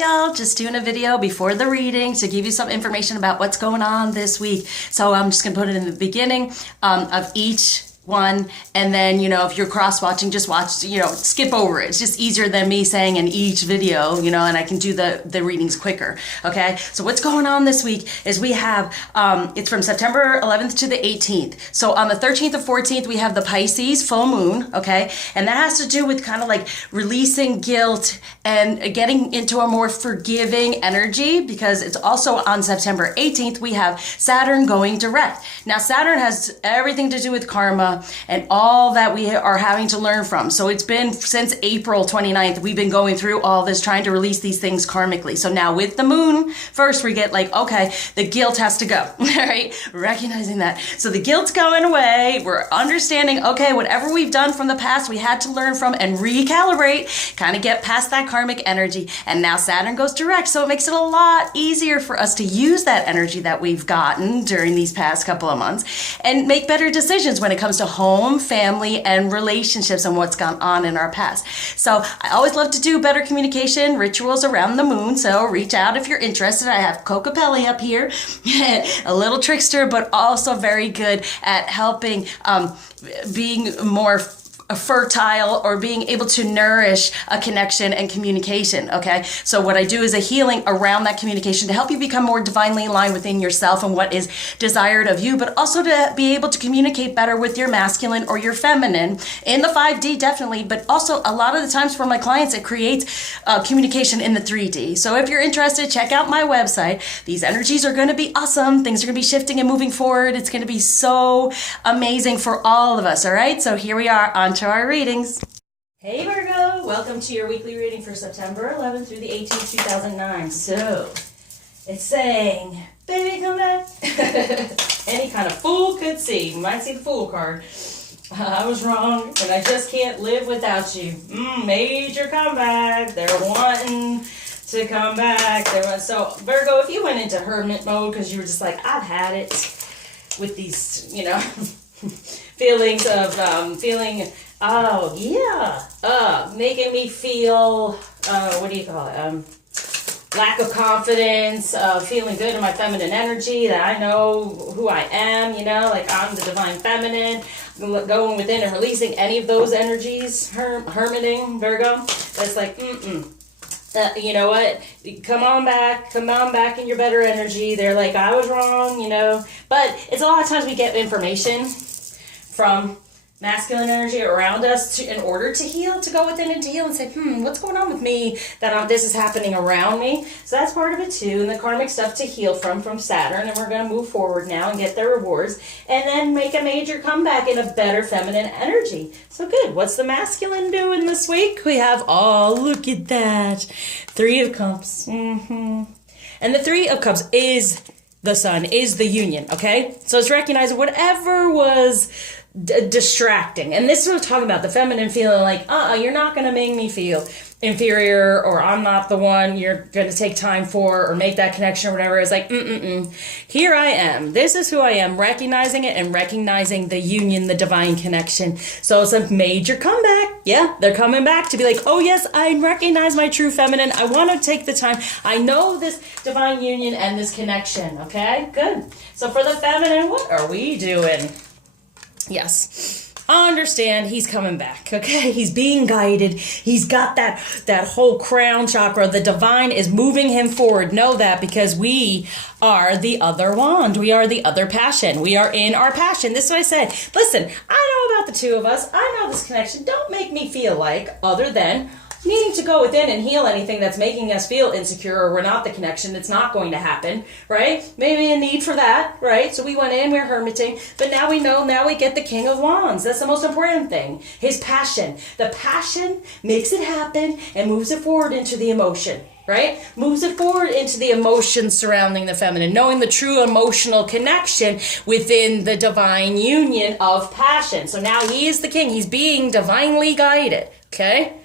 y'all, just doing a video before the reading to give you some information about what's going on this week. So I'm just gonna put it in the beginning of each one, and then, you know, if you're cross-watching, just watch, you know, skip over it. It's just easier than me saying in each video, you know, and I can do the readings quicker, okay? So what's going on this week is we have, it's from September 11th to the 18th. So on the 13th and 14th, we have the Pisces full moon, okay? And that has to do with kind of like releasing guilt and getting into a more forgiving energy, because it's also on September 18th, we have Saturn going direct. Now, Saturn has everything to do with karma and all that we are having to learn from. So it's been since April 29th, we've been going through all this, trying to release these things karmically. So now with the moon, first we get like, okay, the guilt has to go, right? Recognizing that. So the guilt's going away. We're understanding, okay, whatever we've done from the past, we had to learn from and recalibrate, kind of get past that karmic energy. And now Saturn goes direct. So it makes it a lot easier for us to use that energy that we've gotten during these past couple of months and make better decisions when it comes to home, family, and relationships and what's gone on in our past. So I always love to do better communication rituals around the moon. So reach out if you're interested. I have Coca Pelli up here, a little trickster, but also very good at helping being more fertile or being able to nourish a connection and communication, okay? So what I do is a healing around that communication to help you become more divinely aligned within yourself and what is desired of you, but also to be able to communicate better with your masculine or your feminine in the 5D, definitely, but also a lot of the times for my clients, it creates communication in the 3D. So if you're interested, check out my website. These energies are gonna be awesome. Things are gonna be shifting and moving forward. It's gonna be so amazing for all of us, all right? So here we are on to our readings. Hey Virgo, welcome to your weekly reading for September 11th through the 18th, 2009. So it's saying, baby, come back. Any kind of fool could see. You might see the Fool card. I was wrong, and I just can't live without you. Major comeback. They're wanting to come back. So Virgo, if you went into hermit mode because you were just like, I've had it with these, you know, feelings of oh yeah, making me feel what do you call it, lack of confidence, feeling good in my feminine energy, that I know who I am, you know, like I'm the divine feminine, going within and releasing any of those energies, hermiting, Virgo, that's like you know what, come on back in your better energy. They're like, I was wrong, you know, but it's a lot of times we get information from masculine energy around us in order to heal, to go within and to heal and say, what's going on with me that this is happening around me? So that's part of it too, and the karmic stuff to heal from Saturn, and we're going to move forward now and get the rewards and then make a major comeback in a better feminine energy. So good. What's the masculine doing this week? We have, oh, look at that, 3 of Cups. And the 3 of Cups is the sun, is the union, okay? So it's recognizing whatever was distracting. And this is what I'm talking about, the feminine feeling like, you're not going to make me feel inferior, or I'm not the one you're going to take time for or make that connection or whatever. It's like, here I am. This is who I am, recognizing it and recognizing the union, the divine connection. So it's a major comeback. Yeah, they're coming back to be like, oh yes, I recognize my true feminine. I want to take the time. I know this divine union and this connection. Okay, good. So for the feminine, what are we doing? Yes, I understand he's coming back, okay? He's being guided. He's got that whole crown chakra. The divine is moving him forward. Know that, because we are the other wand. We are the other passion. We are in our passion. This is what I said. Listen, I know about the 2 of us. I know this connection. Don't make me feel like, other than needing to go within and heal anything that's making us feel insecure or we're not the connection, it's not going to happen, right? Maybe a need for that, right? So we went in, we're hermiting, but now we know, now we get the King of Wands. That's the most important thing. His passion. The passion makes it happen and moves it forward into the emotion, right? Moves it forward into the emotions surrounding the feminine, knowing the true emotional connection within the divine union of passion. So now he is the king. He's being divinely guided, okay?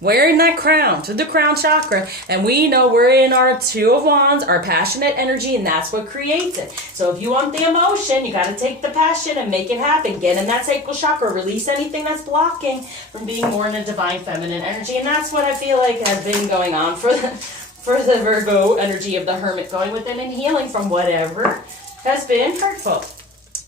Wearing that crown to the crown chakra, and we know we're in our 2 of Wands, our passionate energy, and that's what creates it. So if you want the emotion, you got to take the passion and make it happen. Get in that sacral chakra, release anything that's blocking from being more in a divine feminine energy, and that's what I feel like has been going on for for the Virgo energy of the Hermit, going within and healing from whatever has been hurtful.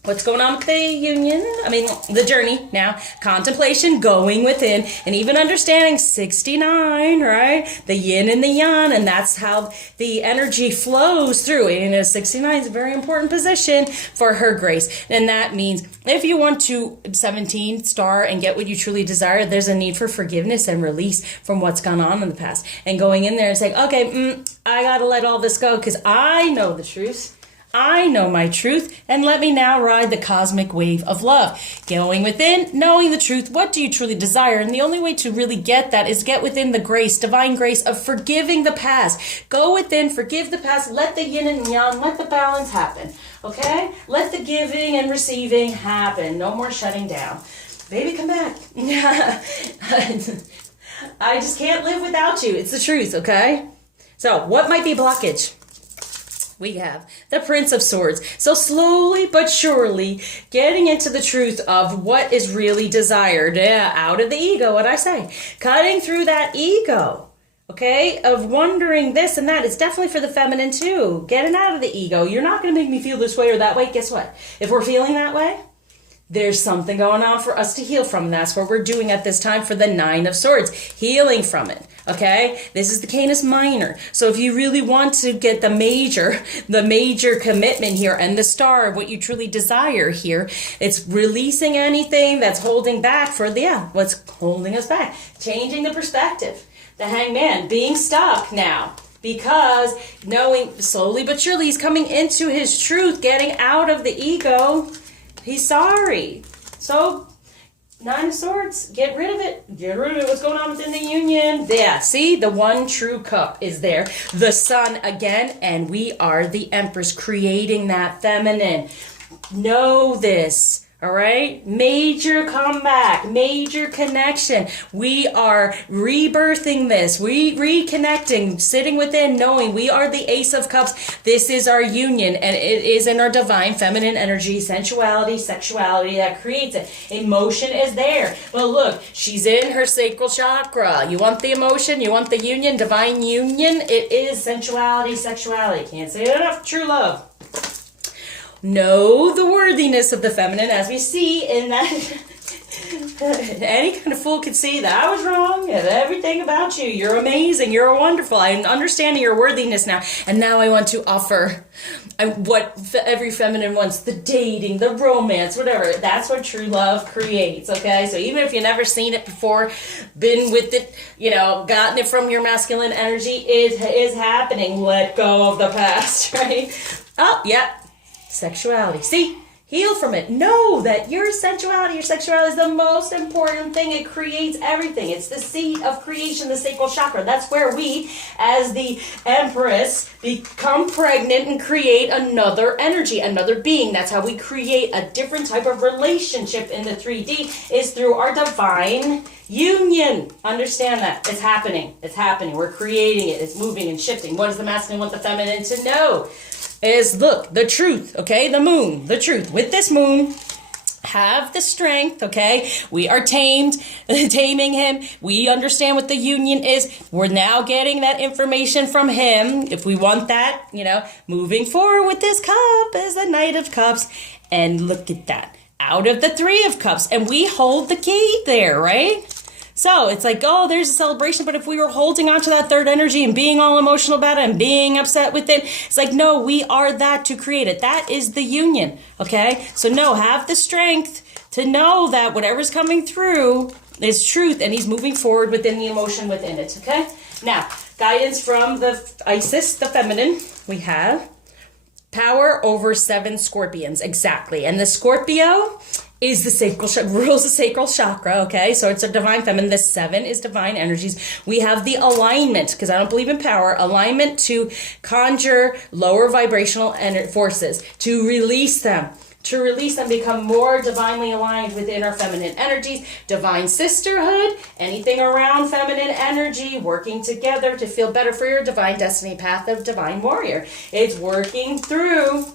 What's going on with the union? The journey now. Contemplation, going within, and even understanding 69, right? The yin and the yang, and that's how the energy flows through. And 69 is a very important position for her grace. And that means if you want to 17 star and get what you truly desire, there's a need for forgiveness and release from what's gone on in the past. And going in there and saying, okay, I got to let all this go because I know the truth. I know my truth, and let me now ride the cosmic wave of love. Going within, knowing the truth, what do you truly desire? And the only way to really get that is get within the grace, divine grace of forgiving the past. Go within, forgive the past, let the yin and yang, let the balance happen, okay? Let the giving and receiving happen. No more shutting down. Baby, come back. I just can't live without you. It's the truth, okay? So, what might be blockage? We have the Prince of Swords. So slowly but surely getting into the truth of what is really desired. Out of the ego, what I say. Cutting through that ego. Okay, of wondering this and that. It's definitely for the feminine too. Getting out of the ego. You're not going to make me feel this way or that way. Guess what? If we're feeling that way, there's something going on for us to heal from. And that's what we're doing at this time for the Nine of Swords. Healing from it. Okay, this is the Canis Minor. So if you really want to get the major commitment here and the star, what you truly desire here, it's releasing anything that's holding back for what's holding us back. Changing the perspective. The Hangman being stuck now. Because knowing slowly but surely he's coming into his truth, getting out of the ego. He's sorry. So, Nine of Swords, get rid of it. Get rid of it. What's going on within the union? Yeah, see? The one true cup is there. The sun again, and we are the Empress creating that feminine. Know this. All right, major comeback, major connection. We are rebirthing this, reconnecting, sitting within, knowing we are the Ace of Cups. This is our union, and it is in our divine feminine energy, sensuality, sexuality that creates it. Emotion is there. Well, look, she's in her sacral chakra. You want the emotion? You want the union, divine union? It is sensuality, sexuality. Can't say it enough. True love. Know the worthiness of the feminine, as we see in that. Any kind of fool could see that I was wrong and everything about you. You're amazing. You're wonderful. I'm understanding your worthiness now. And now I want to offer what every feminine wants, the dating, the romance, whatever. That's what true love creates, okay? So even if you've never seen it before, been with it, gotten it from your masculine energy, it is happening. Let go of the past, right? Oh, yeah. Sexuality. See? Heal from it. Know that your sensuality, your sexuality is the most important thing. It creates everything. It's the seat of creation, the sacral chakra. That's where we, as the Empress, become pregnant and create another energy, another being. That's how we create a different type of relationship in the 3D, is through our divine union. Understand that. It's happening. It's happening. We're creating it. It's moving and shifting. What does the masculine want the feminine to know? Is look, the truth, okay? The moon, the truth. With this moon, have the strength, okay? We are taming him. We understand what the union is. We're now getting that information from him. If we want that, moving forward with this cup is the Knight of Cups. And look at that. Out of the Three of Cups. And we hold the key there, right? So it's like, oh, there's a celebration. But if we were holding on to that third energy and being all emotional about it and being upset with it, it's like, no, we are that to create it. That is the union. Okay. So no, have the strength to know that whatever's coming through is truth. And he's moving forward within the emotion within it. Okay. Now, guidance from the Isis, the feminine, we have power over 7 scorpions. Exactly. And the Scorpio is the sacral rules the sacral chakra, okay? So it's a divine feminine. The 7 is divine energies. We have the alignment, because I don't believe in power, alignment to conjure lower vibrational forces, to release them, become more divinely aligned within our feminine energies. Divine sisterhood, anything around feminine energy, working together to feel better for your divine destiny path of divine warrior. It's working through,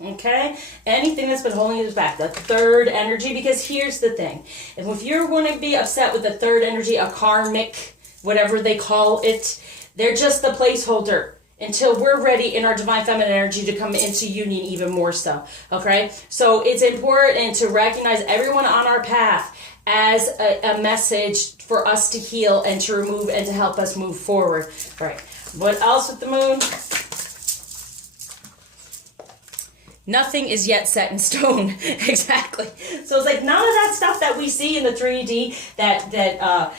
okay, anything that's been holding us back, the third energy, because here's the thing. If you're going to be upset with the third energy, a karmic, whatever they call it, They're just the placeholder until we're ready in our divine feminine energy to come into union even more so, okay? So it's important to recognize everyone on our path as a message for us to heal and to remove and to help us move forward. All right, what else with the moon? Nothing is yet set in stone. Exactly. So it's like none of that stuff that we see in the 3D that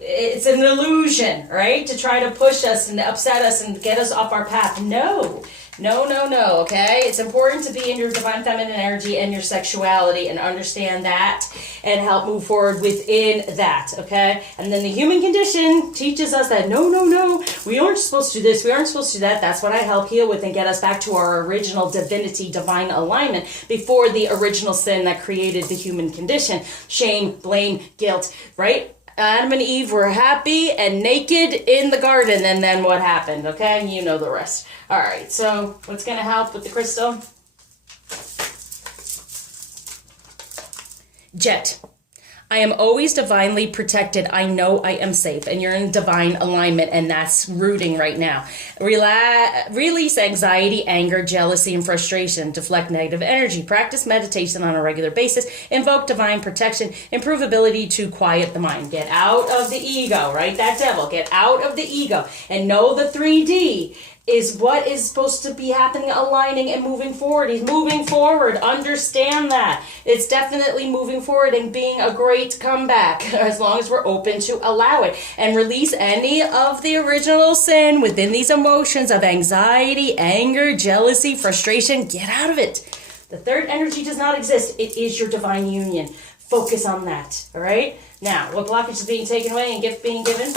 it's an illusion, right? To try to push us and upset us and get us off our path. No, okay? It's important to be in your divine feminine energy and your sexuality and understand that and help move forward within that, okay? And then the human condition teaches us that no, we aren't supposed to do this, we aren't supposed to do that. That's what I help heal with and get us back to our original divinity, divine alignment before the original sin that created the human condition. Shame, blame, guilt, right? Adam and Eve were happy and naked in the garden, and then what happened, okay? You know the rest. All right, so what's going to help with the crystal? Jet. I am always divinely protected. I know I am safe. And you're in divine alignment, and that's rooting right now. Release anxiety, anger, jealousy, and frustration. Deflect negative energy. Practice meditation on a regular basis. Invoke divine protection. Improve ability to quiet the mind. Get out of the ego, right? That devil. Get out of the ego. And know the 3D is what is supposed to be happening, aligning and moving forward. He's moving forward. Understand that. It's definitely moving forward and being a great comeback as long as we're open to allow it. And release any of the original sin within these emotions of anxiety, anger, jealousy, frustration. Get out of it. The third energy does not exist. It is your divine union. Focus on that. All right? Now, what blockage is being taken away and gift being given?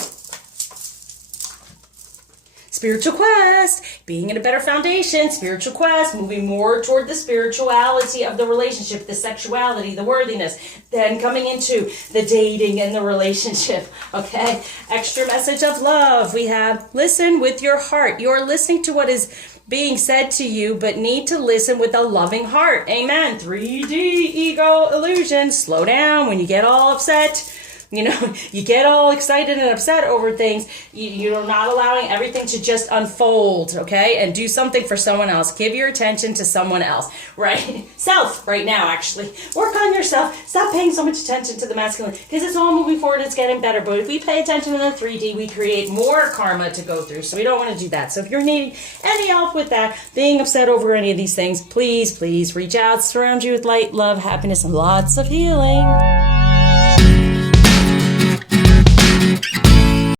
Spiritual quest, being in a better foundation, spiritual quest, moving more toward the spirituality of the relationship, the sexuality, the worthiness, then coming into the dating and the relationship, okay? Extra message of love. We have listen with your heart. You're listening to what is being said to you, but need to listen with a loving heart. Amen. 3D ego illusion. Slow down when you get all upset. You know, you get all excited and upset over things. You're not allowing everything to just unfold, okay? And do something for someone else. Give your attention to someone else, right? Self, right now, actually. Work on yourself. Stop paying so much attention to the masculine because it's all moving forward. It's getting better. But if we pay attention to the 3D, we create more karma to go through. So we don't want to do that. So if you're needing any help with that, being upset over any of these things, please reach out. Surround you with light, love, happiness, and lots of healing.